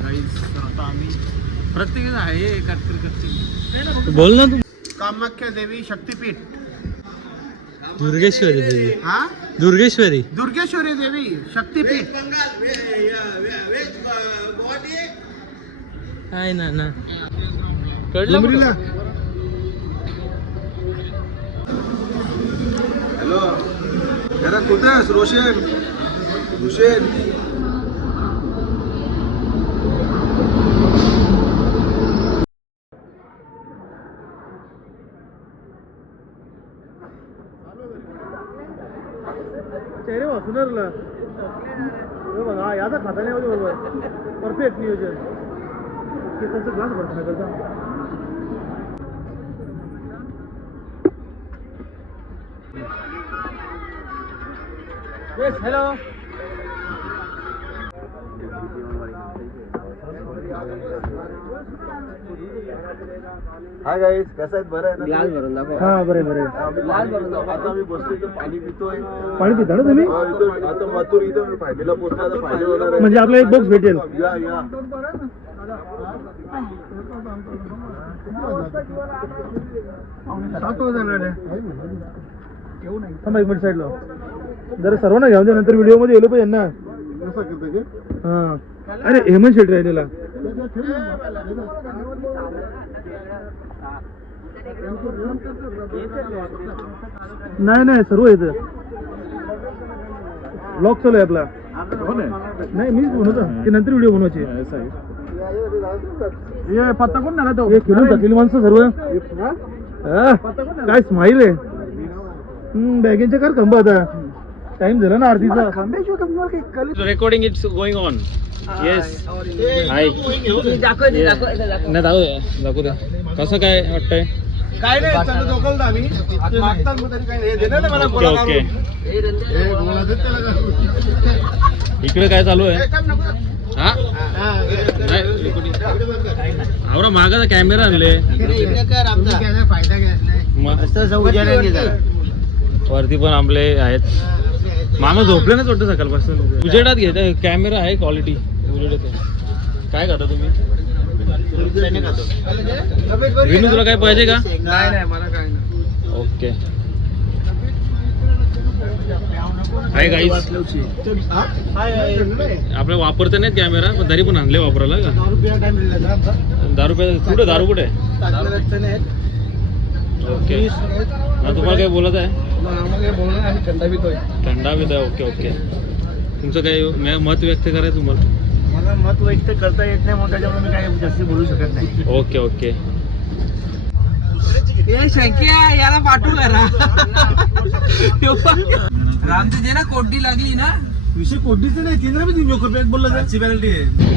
हाय आता आम्ही आहे बोल ना तू. कामाख्या देवी शक्तीपीठ. दुर्गेश्वरी देवी. हा? दुर्गेश्वरी. दुर्गेश्वरी देवी शक्तीपीठ. आहे ना ना. कळलं. हॅलो जरा कुठे आहेस रोशन? रोशन? चेहरे वाचूनरला बघा याचा खाता नाही बरोबर. परफेक्ट नियोजन. केसाचा ग्लास भरता त्याचा हॅलो हाय गाईस कसं आहेत? बरं आहे ना हा बरे बरे आता आम्ही बसलो इथं पाणी पितोय. पाणी पिता ना तुम्ही? हा, इथं आता मथुर इथं फायदेला पोचला तर फायदे होणार आहे म्हणजे आपला एक बॉक्स भेटेल. या या. थांबा एक मिनिट साईडला. जरा सर्वांना घ्यावं दे नंतर व्हिडिओमध्ये येलो पाहिजे ना. हा. अरे हेमंत शेट राहिलेला. नाही नाही सर्व येतं ब्लॉग चालू आहे आपला. नाही मीच बनवतो. ते नंतर व्हिडिओ बनवायचे. पत्ता कोण झाला तो? खेळून टाकलेली माणसं सर्व. हा? काय स्माईल आहे? बॅगेंच्या कर खंबा आता. टाइम झाला ना आरतीचा. Recording it's going on yes hi नाही दाखव दाखवू द्या कसं काय वाटतंय? काय नाही चालू दोघं आम्ही. मागतात मग तरी काय नाही. हे देणार ना मला ओके? इकडे काय चालू आहे? हा नाही. कॅमेरा आणले. मग? वरती पण आपले आहेत. मामा झोपले नाही वाटतं सकाळपासून? उजेडात घेत कॅमेरा आहे क्वालिटी उजेडात आहे. काय खाता तुम्ही? विनू तुला काय पाहिजे का? नाही नाही मला काय नाही. ओके. हाय गाईस आपलं वापरते नाहीत कॅमेरा पण तरी पण आणले वापरायला का? दारू रुपये कुठे? दारू कुठे? ओके तुम्हाला काय बोलत आहे? थंडा पितोय थंडा बी द्या ओके ओके. तुमचं काही म- मत व्यक्त करायचं तुम्हाला? मला मत व्यक्त करता येत नाही मग त्याच्यामुळे मी काय जास्त बोलू शकत नाही. Okay okay. शंक्या याला पाठवू करा रामचे जे ना कोड्डी लागली ना. विषय कोणतीच नाही तीन मी तीन बोलला जायची पेनल्टी आहे.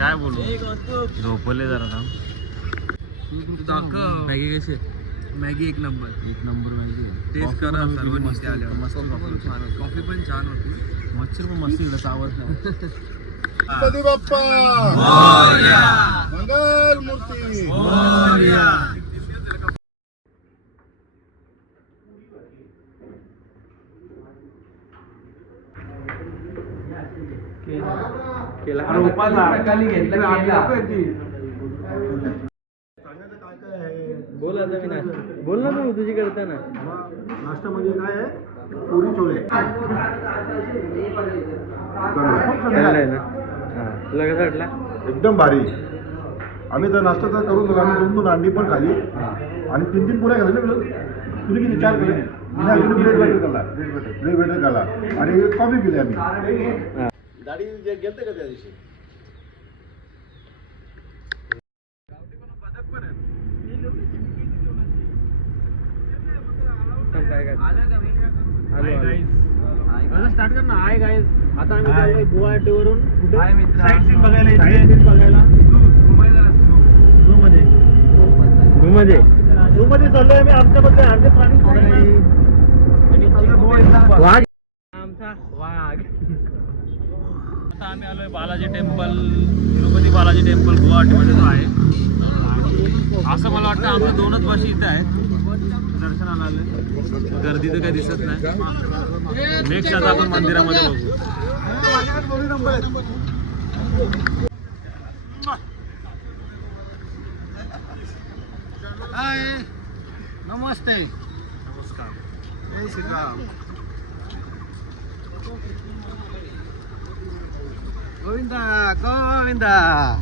काय बोलू? झोपले जरा ना दाखव मॅगी कशी मॅगी एक नंबर। एक नंबर मॅगी टेस्ट करा आल्यावर मस्त छान होती कॉफ़ी पण छान होती मच्छर पण मस्त नाही गणपती बाप्पा। मंगल मूर्ती केला. बोल आता मी नाश्ता बोल ना तू तुझी करता ना. नाश्त्यामध्ये काय आहे? पुरी छोले. ना? हा. तुला कसं वाटला? एकदम भारी. आम्ही तर नाश्ता तर करून गेलो. आम्ही दोन दोन अंडी पण खाली आणि तीन तीन पुऱ्या खाल्ल्या ना तुम्ही किती चार केले ब्रेड बटर खाल्ला. Bread butter. खाल्ला. आणि कॉफी पिली आम्ही. गाडी जे गेलते का त्या दिवशी? काय काय? आलो स्टार्ट कर ना. हाय गाईज आता आम्ही चाललोय गुवाहाटीवरून कुठे? साईड सीन बघायला साईड इथे. सीन बघायला. झू मध्ये झू मध्ये झू मध्ये चाललोय आम्ही. आमच्या बद्दल अर्धे प्राणी आमचा वाघ. आता आम्ही आलोय बालाजी टेम्पल तिरुपती बालाजी टेम्पल गुवाहाटीमध्ये जो आहे. असं मला वाटतं आमच्या दोनच बशी इथं आहेत. दर्शनाला आलं गर्दी तर काही दिसत नाही. नेक्स्ट आता आपण मंदिरामध्ये बघू नमस्ते नमस्कार जय श्रीराम गोविंदा गोविंदा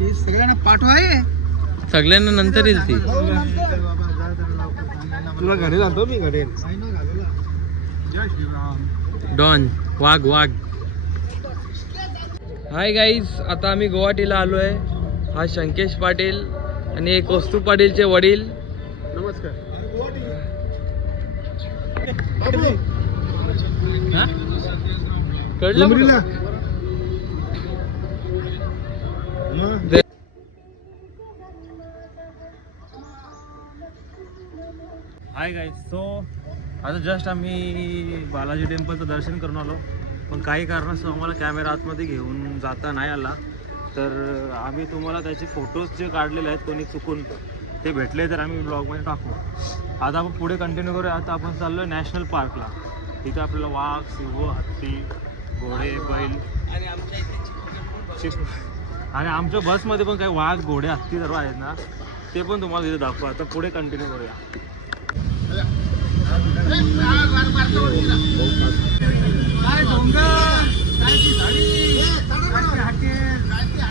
हे सगळ्यांना पाठवा आहे सगळ्यांना नंतर येईल ती. तुला घरी जातो मी घरी. जय श्रीराम डॉन वाघ वाघ. हाय गाईज आता आम्ही गुवाहाटीला आलो आहे हा शंकेश पाटील. आणि एक वस्तू पाटीलचे वडील. नमस्कार? कळलं हाय गाईज सो आता जस्ट आम्ही बालाजी टेम्पलचं दर्शन करून आलो. पण काही कारणास्तव आम्हाला कॅमेरा आतमध्ये घेऊन जाता नाही आला. तर आम्ही तुम्हाला त्याचे फोटोज जे काढलेले आहेत कोणी चुकून ते भेटले तर आम्ही ब्लॉगमध्ये टाकू. आता आपण पुढे कंटिन्यू करूया. आता आपण चाललो आहे नॅशनल पार्कला तिथे आपल्याला वाघ सिंह हत्ती घोडे बैल. आणि आमच्या बसमध्ये पण काही वाघ घोडे हत्ती सर्व आहेत ना ते पण तुम्हाला तिथे दाखवू. आता पुढे कंटिन्यू करूया.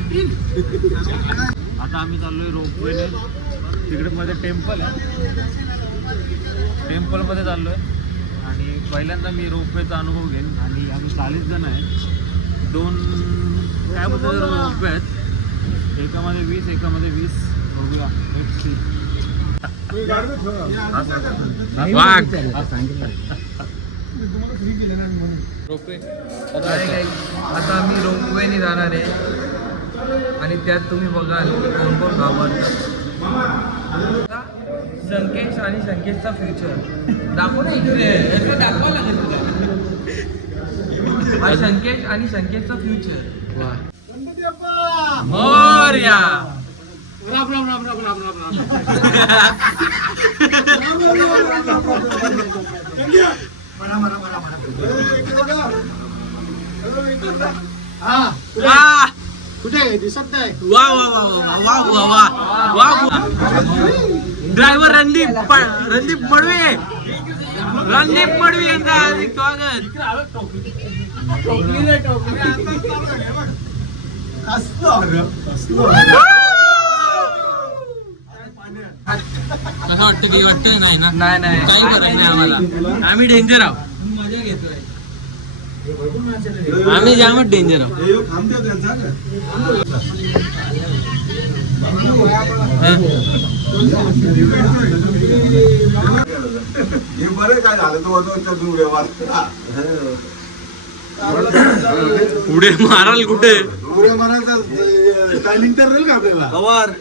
आता आम्ही चाललोय रोपवेने. तिकडे मध्ये टेम्पल आहे. टेम्पलमध्ये चाललोय. आणि पहिल्यांदा मी रोपवेचा अनुभव घेईन. आणि आम्ही चाळीस जण आहेत. दोन काय बोलतात रोपवे आहेत. एकामध्ये वीस एकामध्ये वीस. बघूया. रोपवे. आता आम्ही रोपवेने जाणार आहे. आणि त्यात तुम्ही बघाल कोण कोण गावात संकेश आणि संकेशचा फ्युचर दाखव ना इकडे. याचं दाखवावं लागेल तुला. हा संकेश आणि संकेशचा फ्युचर मोरया राम राम राम राम राम राम राम. हा कुठे दिसत नाही. वा वा वा वा वा वा वा वा ड्रायव्हर रणदीप रणदीप मडवे. रणदीप मडवे यांचा हार्दिक स्वागत. असं वाटतं की वाटतं नाही ना? नाही नाही. काही करत नाही आम्हाला. आम्ही डेंजर आहोत. मजा घेतोय. आम्ही जामच डेंजर हे बरं काय झालं? तो पुढे माराल कुठे? दूर मारायचा टायमिंग तर राहील का आपल्याला? पवार.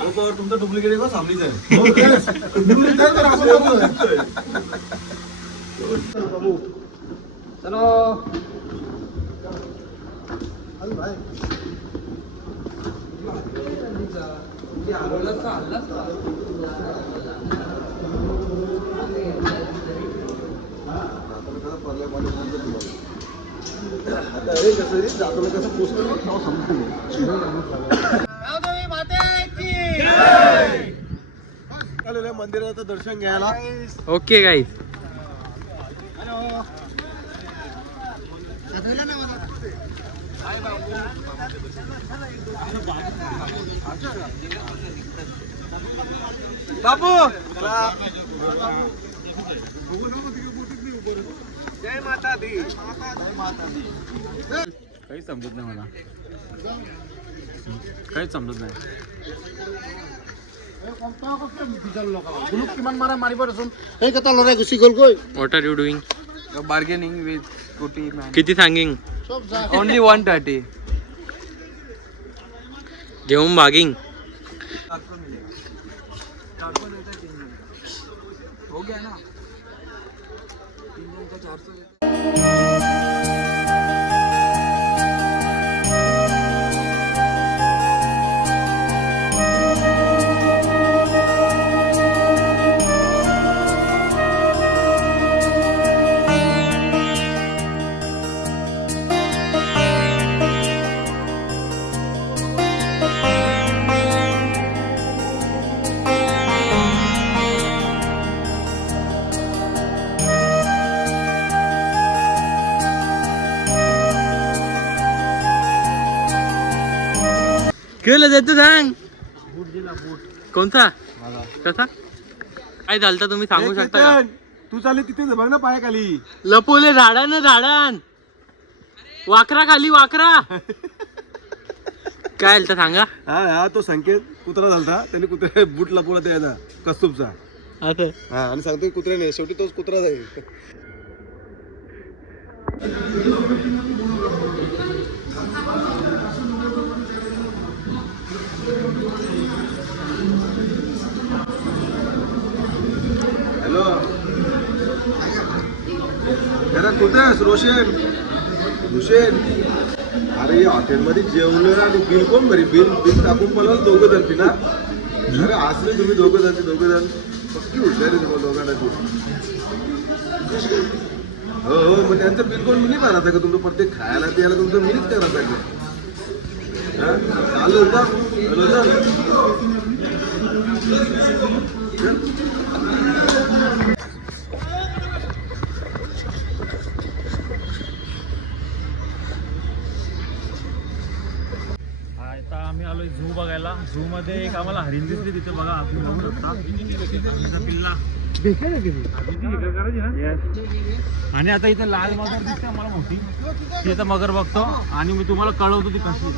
पवार तुमचा डुप्लिकेट आहे सामनीच आहे. चलो। कसं कसं पोचतो आलेल्या मंदिराचं दर्शन घ्यायला ओके काही बापू! जय माता दी काही समजत नाही मला. काहीच समजत नाही. गुसी गोल गोय what are you doing bargaining with scooty किती सांगिंग? ओनली वन थर्टी घेऊन बागिंग. हो गया ना? तीन दिन का चार सौ देतो सांग. कोणता? कसा? काय झालं तुम्ही सांगू शकता का? तू चालली तिथे बघ ना पायाखाली. लपवले झाडान झाडान. वाकरा खाली वाकरा. काय झालं सांगा? हा हा तो संकेत कुत्रा झालता. त्याने कुत्र्या बूट लपवला त्याचा हा आणि सांगतो कुत्र्याने शेवटी तोच कुत्रा जाईल. कुठे आहेस रोशन हुशेन अरे हॉटेलमध्ये जेवलं आणि बिल कोण भरी बिल बिल टाकून मला दोघं जण ना अरे असले तुम्ही दोघं जण दोघं जण. पक्की हुशार आहे तुम्हाला दोघांना तू. हो हो मग त्यांचं बिल कोण मिनी भरायचं का तुमचं? प्रत्येक खायला प्यायला तुमचं मिनीच करायचं का? चालू होता झू मध्ये एक आम्हाला हरिण दिसली तिथे बघा आपण शकता तिचा पिल्ला. आणि आता इथे लाल मगर दिसते मला मोठी. ती आता मगर बघतो आणि मी तुम्हाला कळवतो ती कशी.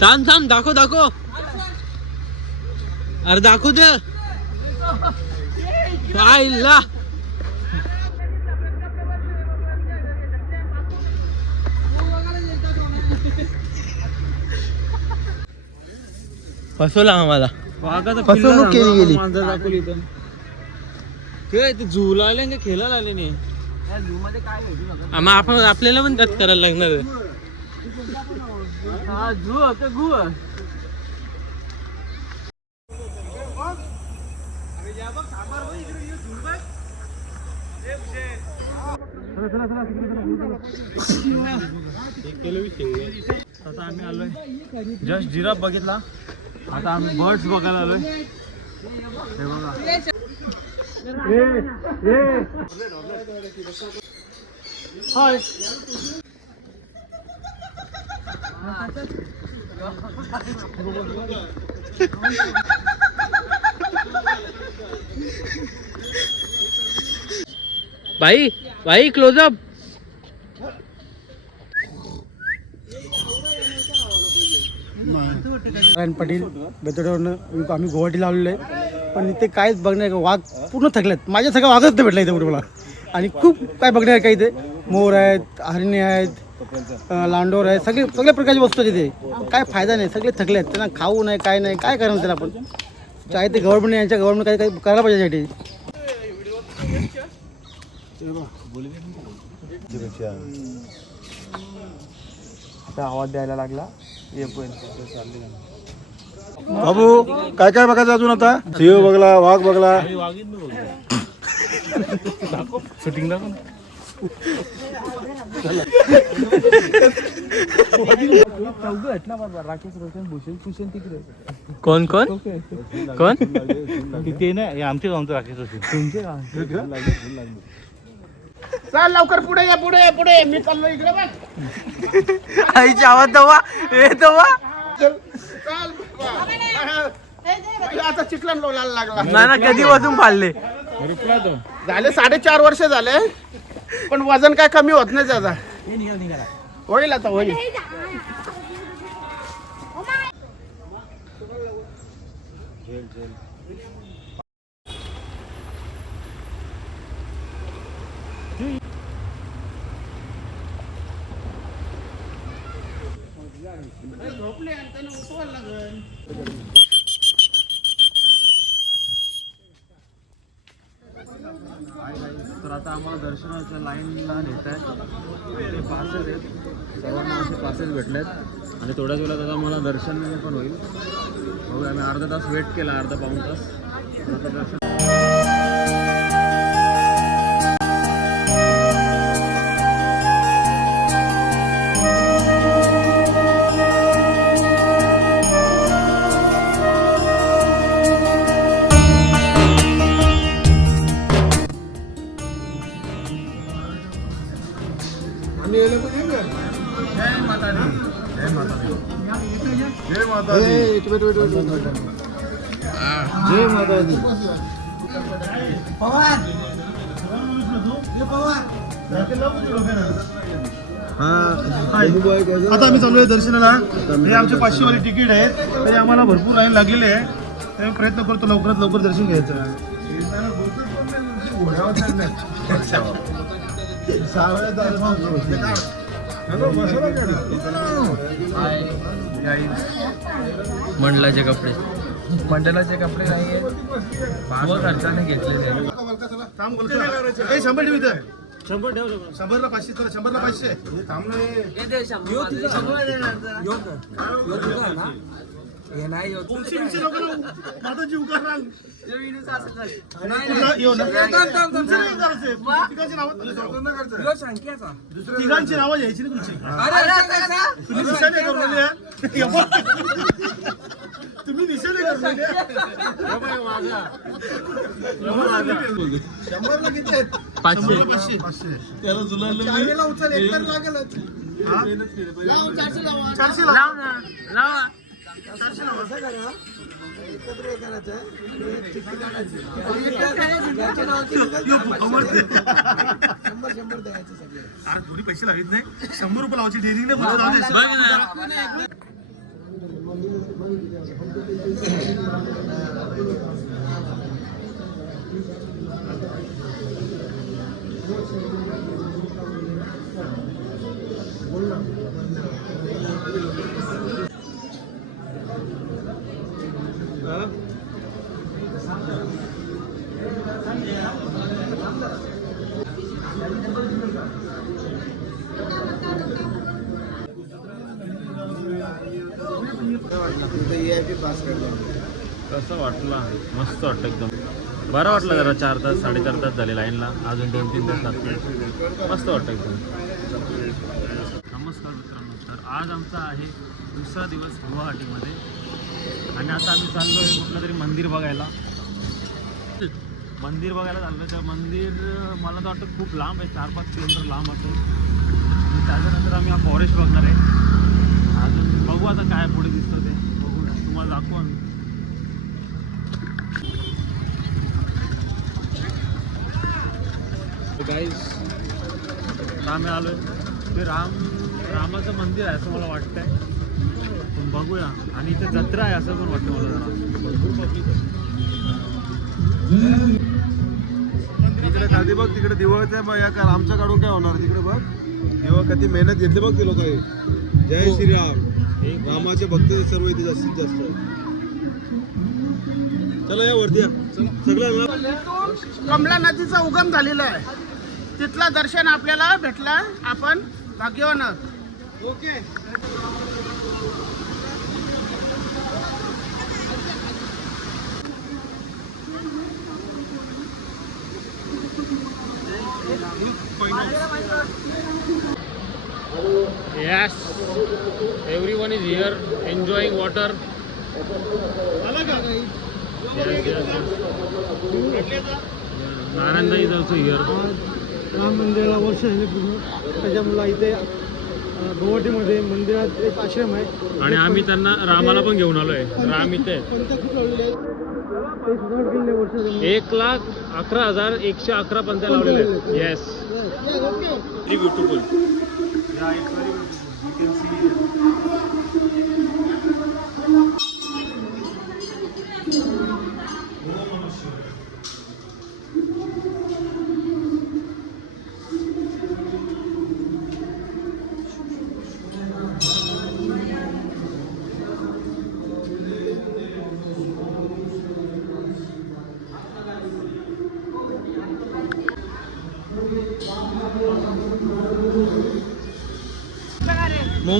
थांब थांब दाखव दाखव. अरे दाखव दे. आईला फसवला आम्हाला. फसवणूक केली गेली. मांजर दाखवली इथं. ते ते झूला आले का खेळायला आले नाही. मग आपण आपल्याला पण त्यात करायला लागणार आहे. हा झू होतं गु आता आम्ही आलोय. जस्ट जिराफ बघितला. आता आम्ही बर्ड्स बघायला आलोय. हे बघा. हाय भाई भाई क्लोजअप नारायण पाटील बेतोड्यावरनं आम्ही गुवाहाटीला आलेलो आहे. पण इथे काहीच बघणार वाघ पूर्ण थकलेत. माझ्या सगळं वाघच नाही भेटला इथे कुठे मला आणि खूप काय बघणार काही इथे? मोर आहेत हरिणी आहेत लांडोर आहे सगळे सगळ्या प्रकारचे वस्तू आहेत इथे. काय फायदा नाही. सगळे थकले आहेत त्यांना खाऊ नाही काय नाही काय करणार त्याला आपण? चाहे ते गव्हर्नमेंट यांच्या गव्हर्नमेंट काही काही करायला पाहिजे यासाठी. आवाज द्यायला लागला. बाबू काय काय बघायचं अजून आता? सिंह बघला वाघ बघला. शूटिंग दाखव राकेश रोशन भूषण भूषण तिकडे कोण कोण? कोण? ते ना आमचे आमचं राकेश रोशन तुमचे चल लवकर पुढे या पुढे या पुढे मी चाललो इकडे बघ. आईच्या आवाज दवा हे दवा आता चिखलन लोलायला लागला. ना ना कधी बसून फाडले झाले साडेचार वर्ष झाले. पण वजन काय कमी होत नाही त्याचा होईल आता होईल. तर आता आम्हाला दर्शनाच्या लाईनला नेत आहेत. पासेस आहेत. सर्वांना असे पासेस भेटले आहेत आणि थोड्याच वेळात आता आम्हाला दर्शन पण होईल. मग आम्ही अर्धा तास वेट केला अर्धा पाऊन तास. आता दर्शन जय माता दी. आता आम्ही चालू आहे दर्शनाला हे आमचे पाचशे वाली तिकीट आहे तरी आम्हाला भरपूर लाईन लागलेली आहे. त्यामुळे प्रयत्न करतो लवकरात लवकर दर्शन घ्यायचं. मंडलाचे कपडे. मंडलाचे कपडे नाही पाच खर्चाने घेतलेले आहेत. शंभर ठेव शंभर ठेव शंभर. शंभरला पाचशे चला शंभरला पाचशे. हे हे. तुमची नको लावू. माझा जीव तुला- यो. तुमचं नाही. तिघांची नावं- तिघांची नावं घ्यायची ना तुमची. तुम्ही करून राहिले आहे. तुम्ही निशाणे करून राहिले आहे. शंभरला किती आहेत? त्याला जुलाला चारशे लावा. लावा. यो, आवडते. अरे थोडी पैसे लागत नाही शंभर रुपये लावायची डेअरिंग नाही असं वाटलं मस्त वाटलं एकदम. बरं वाटलं जरा चार तास साडेचार तास झाले लाईनला. अजून दोन तीन तास लागतील. मस्त वाटतं एकदम. नमस्कार मित्रांनो. तर आज आमचा आहे दुसरा दिवस गुवाहाटीमध्ये. आणि आता आम्ही चाललो आहे कुठलं तरी मंदिर बघायला. मंदिर बघायला चाललो तर मंदिर मला तर वाटतं खूप लांब आहे. चार पाच किलोमीटर लांब असेल. त्याच्यानंतर आम्ही हा फॉरेस्ट बघणार आहे. अजून बघू आता काय पुढे दिसतं ते. बघू तुम्हाला दाखवू आम्ही. गाईज आम्ही आलो ते राम रामाचं मंदिर आहे असं मला वाटतंय. पण बघूया. आणि इथे जत्रा आहे असं पण वाटतं मला जरा. भरपूर पब्लिक आहे तिकडे खाली बघ तिकडे दिवळचं आहे या का आमच्या काढून काय होणार? तिकडे बघ. दिवळ किती मेहनत घेतली बघ ते लोक. जय श्रीराम. रामाचे भक्त सर्व इथे जास्तीत जास्त चला या वरती या. सगळं कमला नदीचा उगम झालेला आहे. तिथलं दर्शन आपल्याला भेटलं आपण भाग्यवान आहोत. Okay Yes, everyone is here enjoying water. Yes, yes, yes. Nanda is also here. Ram मंदिराला वर्ष झाले पूर्ण त्याच्यामुळे इथे गुवाहाटीमध्ये मंदिरात एक आश्रम आहे. आणि आम्ही त्यांना रामाला पण घेऊन आलोय. राम इथे. एक लाख अकरा हजार एकशे अकरा पंत्या लावलेले आहेत. येस व्हेरी ब्युटिफुल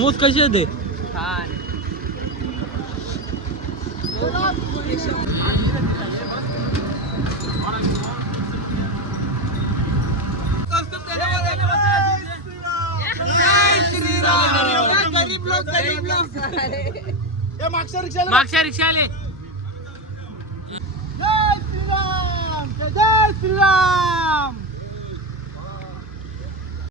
मोमोज कसे होते मागच्या रिक्षा आले